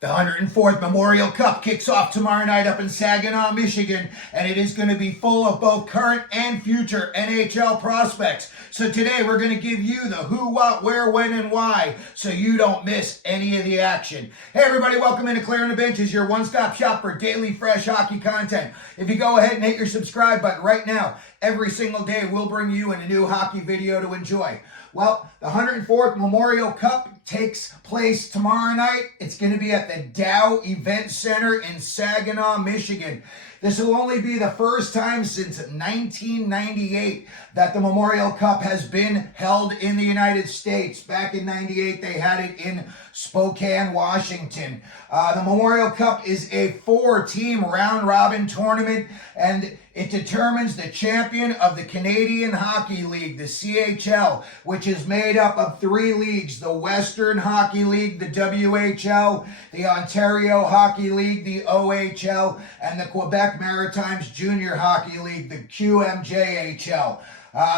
The 104th Memorial Cup kicks off tomorrow night up in Saginaw, Michigan, and it is going to be full of both current and future NHL prospects. So today we're going to give you the who, what, where, when, and why, so you don't miss any of the action. Hey everybody, welcome into Clearing the Benches, your one-stop shop for daily fresh hockey content. If you go ahead and hit your subscribe button right now, every single day we'll bring you in a new hockey video to enjoy. Well, the 104th Memorial Cup takes place tomorrow night. It's going to be at the Dow Event Center in Saginaw, Michigan. This will only be the first time since 1998 that the Memorial Cup has been held in the United States. Back in 98, they had it in Spokane, Washington. The Memorial Cup is a 4-team round-robin tournament, and it determines the champion of the Canadian Hockey League, the CHL, which is made up of 3 leagues: the Western Hockey League, the WHL, the Ontario Hockey League, the OHL, and the Quebec Maritimes Junior Hockey League, the QMJHL.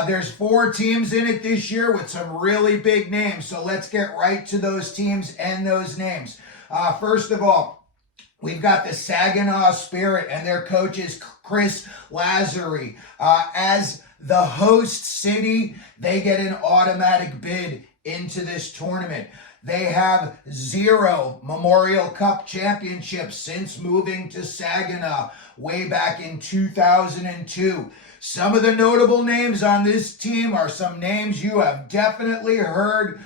There's 4 teams in it this year with some really big names, so let's get right to those teams and those names. First of all, we've got the Saginaw Spirit, and their coach is Chris Lazary. As the host city, they get an automatic bid into this tournament. They have 0 Memorial Cup championships since moving to Saginaw way back in 2002. Some of the notable names on this team are some names you have definitely heard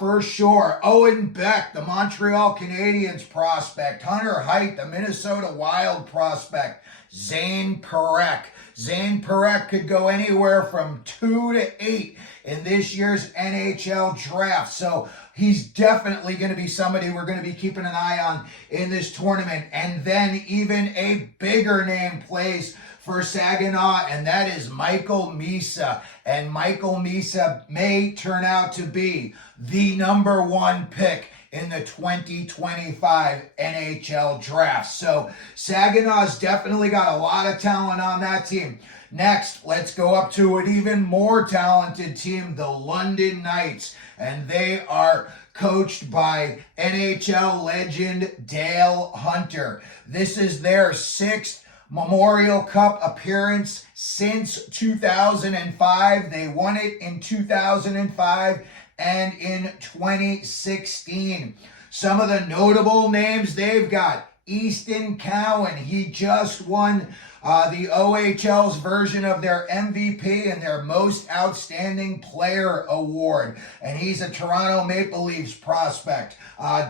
for sure. Owen Beck, the Montreal Canadiens prospect. Hunter Height, the Minnesota Wild prospect. Zayne Parekh. Zayne Parekh could go anywhere from 2 to 8 in this year's NHL draft. So he's definitely going to be somebody we're going to be keeping an eye on in this tournament. And then even a bigger name plays for Saginaw, and that is Michael Misa. And Michael Misa may turn out to be the number 1 pick in the 2025 NHL draft. So Saginaw's definitely got a lot of talent on that team. Next, let's go up to an even more talented team, the London Knights. And they are coached by NHL legend Dale Hunter. This is their 6th Memorial Cup appearance since 2005. They won it in 2005 and in 2016. Some of the notable names they've got: Easton Cowan. He just won the OHL's version of their MVP and their Most Outstanding Player Award. And he's a Toronto Maple Leafs prospect.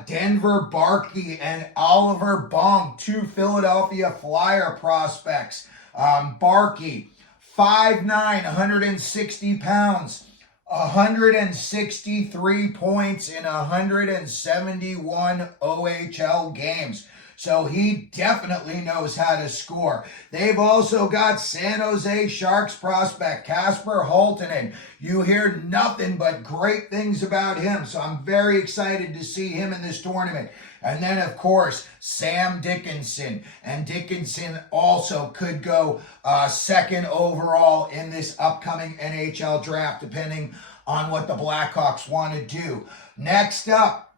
Denver Barkey and Oliver Bonk, 2 Philadelphia Flyer prospects. Barkey, 5'9", 160 pounds. 163 points in 171 OHL games. So he definitely knows how to score. They've also got San Jose Sharks prospect Kasper Holtonen. You hear nothing but great things about him, so I'm very excited to see him in this tournament. And then, of course, Sam Dickinson. And Dickinson also could go 2nd overall in this upcoming NHL draft, depending on what the Blackhawks want to do. Next up,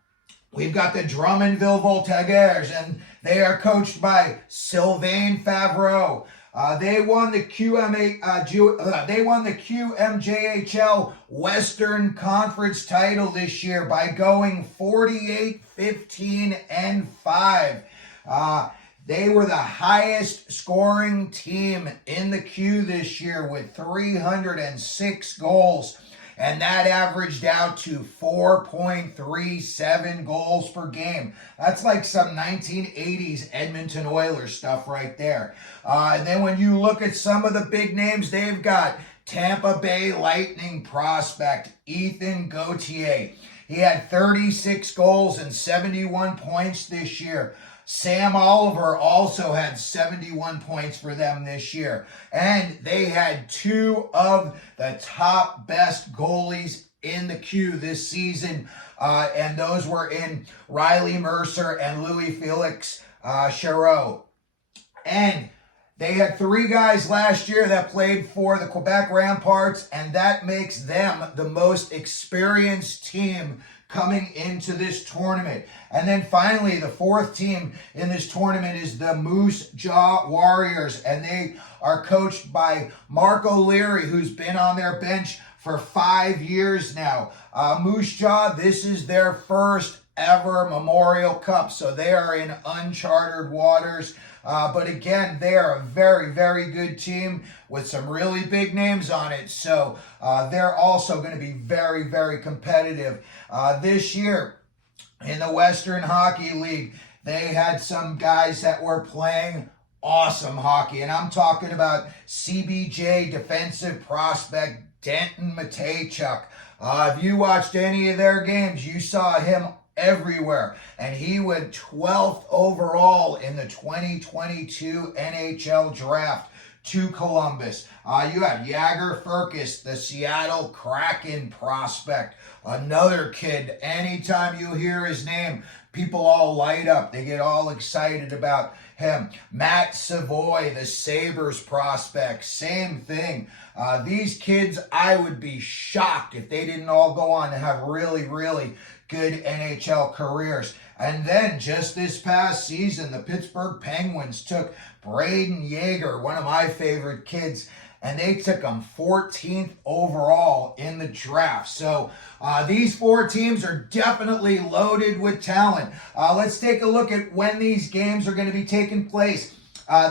we've got the Drummondville Voltigeurs, and they are coached by Sylvain Favreau. They won the QMJHL Western Conference title this year by going 48-15-5. They were the highest scoring team in the Q this year with 306 goals. And that averaged out to 4.37 goals per game. That's like some 1980s Edmonton Oilers stuff right there. And then when you look at some of the big names they've got, Tampa Bay Lightning prospect Ethan Gauthier. He had 36 goals and 71 points this year. Sam Oliver also had 71 points for them this year. And they had 2 of the top best goalies in the Q this season. And those were in Riley Mercer and Louis Felix Charot. And they had 3 guys last year that played for the Quebec Ramparts, and that makes them the most experienced team coming into this tournament. And then finally, the fourth team in this tournament is the Moose Jaw Warriors, and they are coached by Mark O'Leary, who's been on their bench for 5 years now. Moose Jaw, this is their first ever Memorial Cup, so they are in uncharted waters. But again, they are a very, very good team with some really big names on it. So they're also going to be very, very competitive. This year in the Western Hockey League, they had some guys that were playing awesome hockey. And I'm talking about CBJ defensive prospect Denton Mateychuck. If you watched any of their games, you saw him everywhere, and he went 12th overall in the 2022 NHL draft to Columbus. You have Jagger Firkas, the Seattle Kraken prospect, another kid. Anytime you hear his name, people all light up. They get all excited about him. Matt Savoy, the Sabres prospect, same thing. These kids, I would be shocked if they didn't all go on to have really, really good NHL careers. And then just this past season, the Pittsburgh Penguins took Braden Jagger, one of my favorite kids, and they took him 14th overall in the draft. So these four teams are definitely loaded with talent. Let's take a look at when these games are going to be taking place.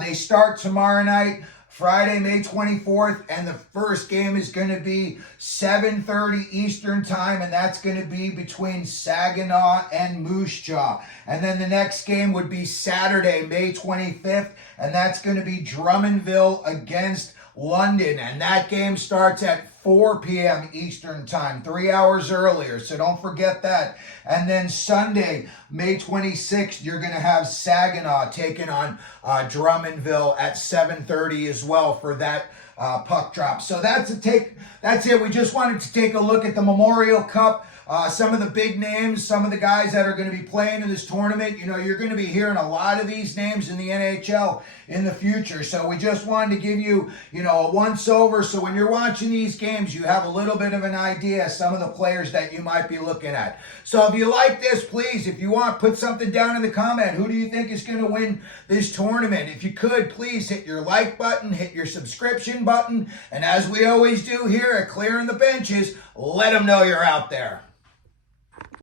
They start tomorrow night, Friday, May 24th, and the first game is going to be 7:30 Eastern time, and that's going to be between Saginaw and Moose Jaw. And then the next game would be Saturday, May 25th, and that's going to be Drummondville against London, and that game starts at 4 p.m. Eastern time, 3 hours earlier, so don't forget that. And then Sunday, May 26th, you're going to have Saginaw taking on Drummondville at 7:30 as well for that puck drop. So that's it. We just wanted to take a look at the Memorial Cup. Some of the big names, some of the guys that are going to be playing in this tournament. You know, you're going to be hearing a lot of these names in the NHL in the future. So we just wanted to give you, a once-over. So when you're watching these games, you have a little bit of an idea of some of the players that you might be looking at. So if you like this, please, if you want, put something down in the comment. Who do you think is going to win this tournament? If you could, please hit your like button, hit your subscription button. And as we always do here at Clearing the Benches, let them know you're out there.